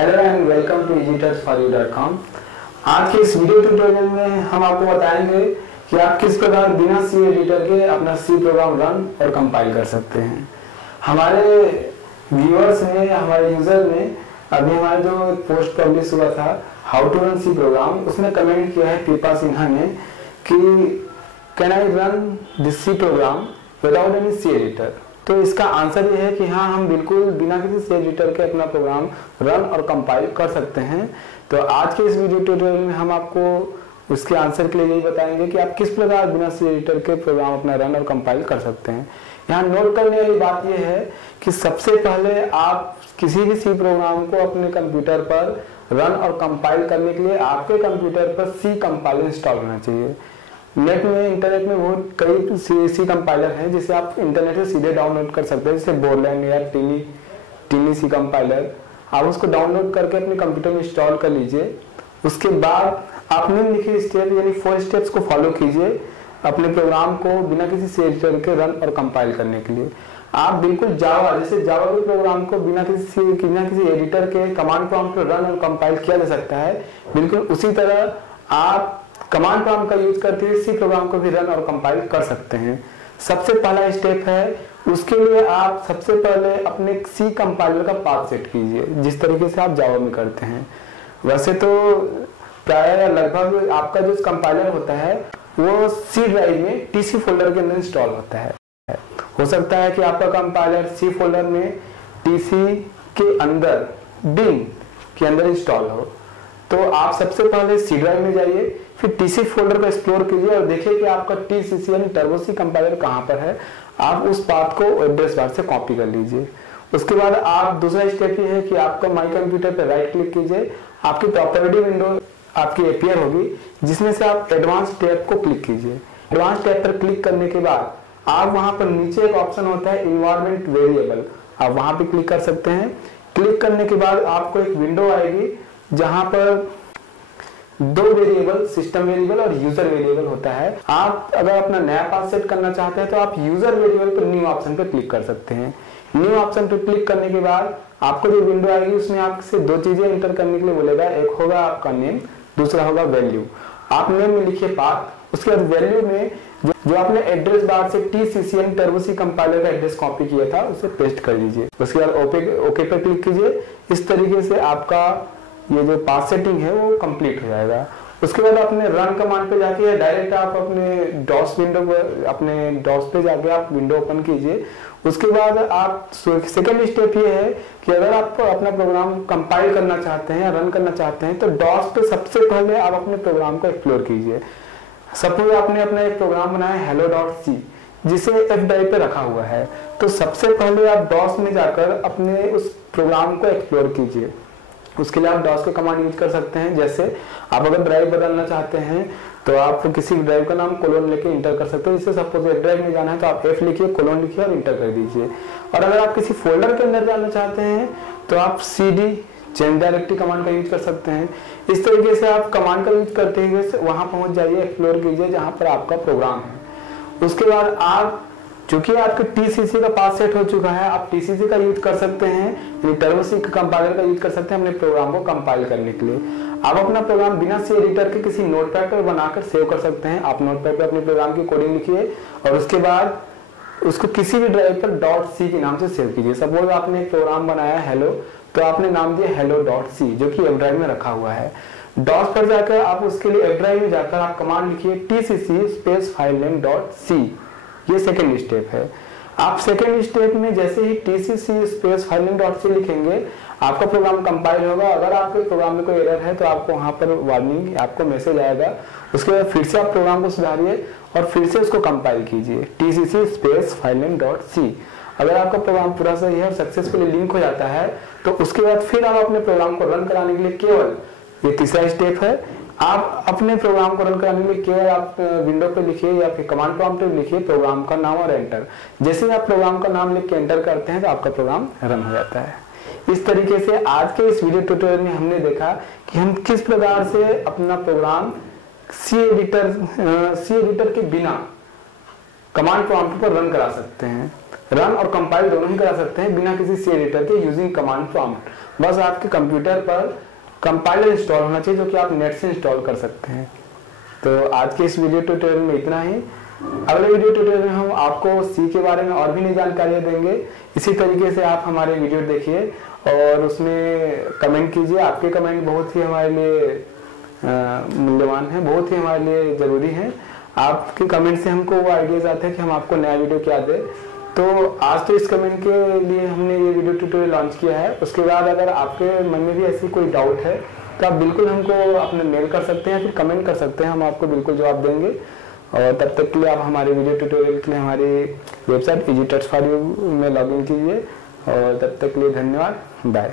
Hello and welcome to easytouchforyou.com। आज के इस वीडियो ट्यूटोरियल में हम आपको बताएंगे कि आप किस प्रकार बिना सी एडिटर के अपना सी प्रोग्राम रन और कंपाइल कर सकते हैं। हमारे व्यूअर्स ने, हमारे यूजर ने अभी हमारा जो पोस्ट पब्लिश हुआ था how to run C program, उसमें कमेंट किया है कृपा सिन्हा ने कि can I run this C program without any C editor. तो इसका आंसर ये है कि हाँ, हम बिल्कुल बिना किसी सी एडिटर के अपना प्रोग्राम रन और कंपाइल कर सकते हैं। तो आज के इस वीडियो ट्यूटोरियल में हम आपको उसके आंसर के लिए यही बताएंगे कि आप किस प्रकार बिना सी एडिटर के प्रोग्राम अपना रन और कंपाइल कर सकते हैं। यहाँ नोट करने वाली बात यह है कि सबसे पहले आप किसी भी सी प्रोग्राम को अपने कंप्यूटर पर रन और कंपाइल करने के लिए आपके कंप्यूटर पर सी कंपाइलर इंस्टॉल होना चाहिए। नेट में, इंटरनेट में बहुत कई सी कंपाइलर हैं जिसे आप इंटरनेट से सीधे डाउनलोड कर सकते हैं, जैसे बोरलैंड या टीनी सी कंपाइलर। आप उसको डाउनलोड करके अपने कंप्यूटर में इंस्टॉल कर लीजिए। उसके बाद आप निम्नलिखित स्टेप यानी 4 स्टेप्स को फॉलो कीजिए अपने प्रोग्राम को बिना किसी सी एडिटर के रन और कंपाइल करने के लिए। आप बिल्कुल जावा, जैसे जावा के प्रोग्राम को बिना किसी एडिटर के कमांड प्रॉम्प्ट पर रन और कंपाइल किया जा सकता है, बिल्कुल उसी तरह आप कमांड प्रॉम्प्ट का यूज करते हुए सी प्रोग्राम को भी रन और कंपाइल कर सकते हैं। सबसे पहला स्टेप है, उसके लिए आप सबसे पहले अपने सी कंपाइलर का पाथ सेट कीजिए, जिस तरीके से आप जावा में करते हैं। वैसे तो प्राय लगभग आपका जो कंपाइलर होता है वो सी ड्राइव में टीसी फोल्डर के अंदर इंस्टॉल होता है। हो सकता है कि आपका कंपाइलर सी फोल्डर में टीसी के अंदर बिन के अंदर इंस्टॉल हो। तो आप सबसे पहले सी ड्राइव में जाइए, फिर टीसी फोल्डर को एक्सप्लोर कीजिए और देखिए कि आपका टीसीसी यानी टर्बो सी कंपाइलर कहाँ पर है। आप उस पाथ को एड्रेस बार से कॉपी कर लीजिए। उसके बाद आप दूसरा स्टेप ये है कि आपका माई कंप्यूटर पर राइट क्लिक कीजिए, आपकी प्रॉपर्टी विंडो आपकी अपीयर होगी, जिसमें से आप एडवांस टैब को क्लिक कीजिए। एडवांस टैब पर क्लिक करने के बाद आप वहां पर नीचे एक ऑप्शन होता है इन्वायरमेंट वेरिएबल, आप वहां पे क्लिक कर सकते हैं। क्लिक करने के बाद आपको एक विंडो आएगी जहां पर 2 वेरिएबल, सिस्टम वेरिएबल और यूजर वेरिएबल होता है। आप अगर अपना नया पाथ सेट करना चाहते हैं तो आप यूजर वेरिएबल पर न्यू ऑप्शन पर क्लिक कर सकते हैं। न्यू ऑप्शन पर क्लिक करने के बाद आपको जो विंडो आएगी उसमें आपसे 2 चीजें एंटर करने के लिए बोलेगा। एक होगा आपका नेम, दूसरा होगा वैल्यू। आप नेम में लिखिए पाथ, उसके बाद वैल्यू में जो आपने एड्रेस बार से टीसीसी टर्बो सी कंपाइलर का एड्रेस कॉपी किया था उसे पेस्ट कर दीजिए। उसके बाद ओके पर क्लिक कीजिए। इस तरीके से आपका ये जो पाथ सेटिंग है वो कंप्लीट हो जाएगा। उसके बाद अपने रन कमांड पे जाके या डायरेक्ट आप अपने डॉस विंडो पर, अपने डॉस पे जाके आप विंडो ओपन कीजिए। उसके बाद आप सेकेंड स्टेप ये है कि अगर आप अपना प्रोग्राम कंपाइल करना चाहते हैं या रन करना चाहते हैं तो डॉस पे सबसे पहले आप अपने प्रोग्राम को एक्सप्लोर कीजिए। सपोज आपने अपना एक प्रोग्राम बनाया hello.c जिसे एफ ड्राइव पे रखा हुआ है, तो सबसे पहले आप डॉस में जाकर अपने उस प्रोग्राम को एक्सप्लोर कीजिए। उसके लिए आप डॉस के कमांड यूज कर सकते हैं। जैसे आप अगर ड्राइव बदलना चाहते हैं तो आप किसी ड्राइव का नाम कोलोन लेके इंटर कर सकते हैं। जैसे सपोज एफ ड्राइव में जाना है तो आप एफ लिखिए, कोलोन लिखिए और इंटर कर दीजिए। और अगर आप किसी फोल्डर के अंदर जाना चाहते हैं तो आप cd चेंज डायरेक्टरी कमांड का यूज कर सकते हैं। इस तरीके से आप कमांड का यूज करते हुए वहां पहुंच जाइए, एक्सप्लोर कीजिए जहां पर आपका प्रोग्राम है। उसके बाद आप, चूंकि आपके टीसीसी का पाथ सेट हो चुका है, आप टीसीसी का यूज कर सकते हैं, टर्बो सी कंपाइलर का यूज कर सकते हैं अपने प्रोग्राम को कंपाइल करने के लिए। आप अपना प्रोग्राम बिना सी एडिटर के किसी नोटपैड पर बनाकर सेव कर सकते हैं। आप नोटपैड पर अपने प्रोग्राम की कोडिंग लिखिए और उसके बाद उसको किसी भी ड्राइव पर .c के नाम से सेव कीजिए। सपोज आपने एक प्रोग्राम बनाया हेलो, तो आपने नाम दिया hello.c जो कि एफ ड्राइव में रखा हुआ है। डॉस पर जाकर आप उसके लिए एफ ड्राइव में जाकर आप कमांड लिखिए tcc स्पेस filename.c। ये सेकेंड स्टेप है। आप सेकेंड स्टेप में जैसे ही tcc स्पेस filename.c लिखेंगे आपका प्रोग्राम कंपाइल होगा। अगर आपके प्रोग्राम में कोई एरर है तो आपको वहां पर वार्निंग, आपको मैसेज आएगा। उसके बाद फिर से आप प्रोग्राम को सुधारिए और फिर से उसको कंपाइल कीजिए tcc स्पेस filename.c। अगर आपका प्रोग्राम पूरा सही है और सक्सेसफुली लिंक हो जाता है तो उसके बाद फिर आप अपने प्रोग्राम को रन कराने के लिए केवल, ये तीसरा स्टेप है, आप अपने प्रोग्राम को रन कराने के लिए केवल आप विंडो पे लिखिए या फिर कमांड प्रॉम्प्ट पे लिखिए प्रोग्राम का नाम और एंटर। जैसे ही आप प्रोग्राम का नाम लिख के एंटर करते हैं तो आपका प्रोग्राम रन हो जाता है। इस तरीके से आज के इस वीडियो ट्यूटोरियल में हमने देखा कि हम किस प्रकार से अपना प्रोग्राम सी एडिटर के बिना कमांड प्रॉम्प्ट पर रन करा सकते हैं। रन और कंपाइल दोनों ही करा सकते हैं बिना किसी सी एडिटर के यूजिंग कमांड प्रॉम्प्ट। बस आपके कंप्यूटर पर कंपाइलर इंस्टॉल होना चाहिए जो कि आप नेट से इंस्टॉल कर सकते हैं। तो आज के इस वीडियो ट्यूटोरियल में इतना ही। अगले वीडियो ट्यूटोरियल में हम आपको सी के बारे में और भी नई जानकारियां देंगे। इसी तरीके से आप हमारे वीडियो देखिए और उसमें कमेंट कीजिए। आपके कमेंट बहुत ही हमारे लिए मूल्यवान है, बहुत ही हमारे लिए जरूरी है। आपके कमेंट से हमको वो आइडियाज आते हैं कि हम आपको नया वीडियो क्या दें। तो आज तो इस कमेंट के लिए हमने ये वीडियो ट्यूटोरियल लॉन्च किया है। उसके बाद अगर आपके मन में भी ऐसी कोई डाउट है तो आप बिल्कुल हमको अपने मेल कर सकते हैं, फिर कमेंट कर सकते हैं, हम आपको बिल्कुल जवाब देंगे। और तब तक के लिए आप हमारे वीडियो ट्यूटोरियल के लिए हमारी वेबसाइट EasyTouch4U में लॉगिन कीजिए। और तब तक के लिए धन्यवाद, बाय।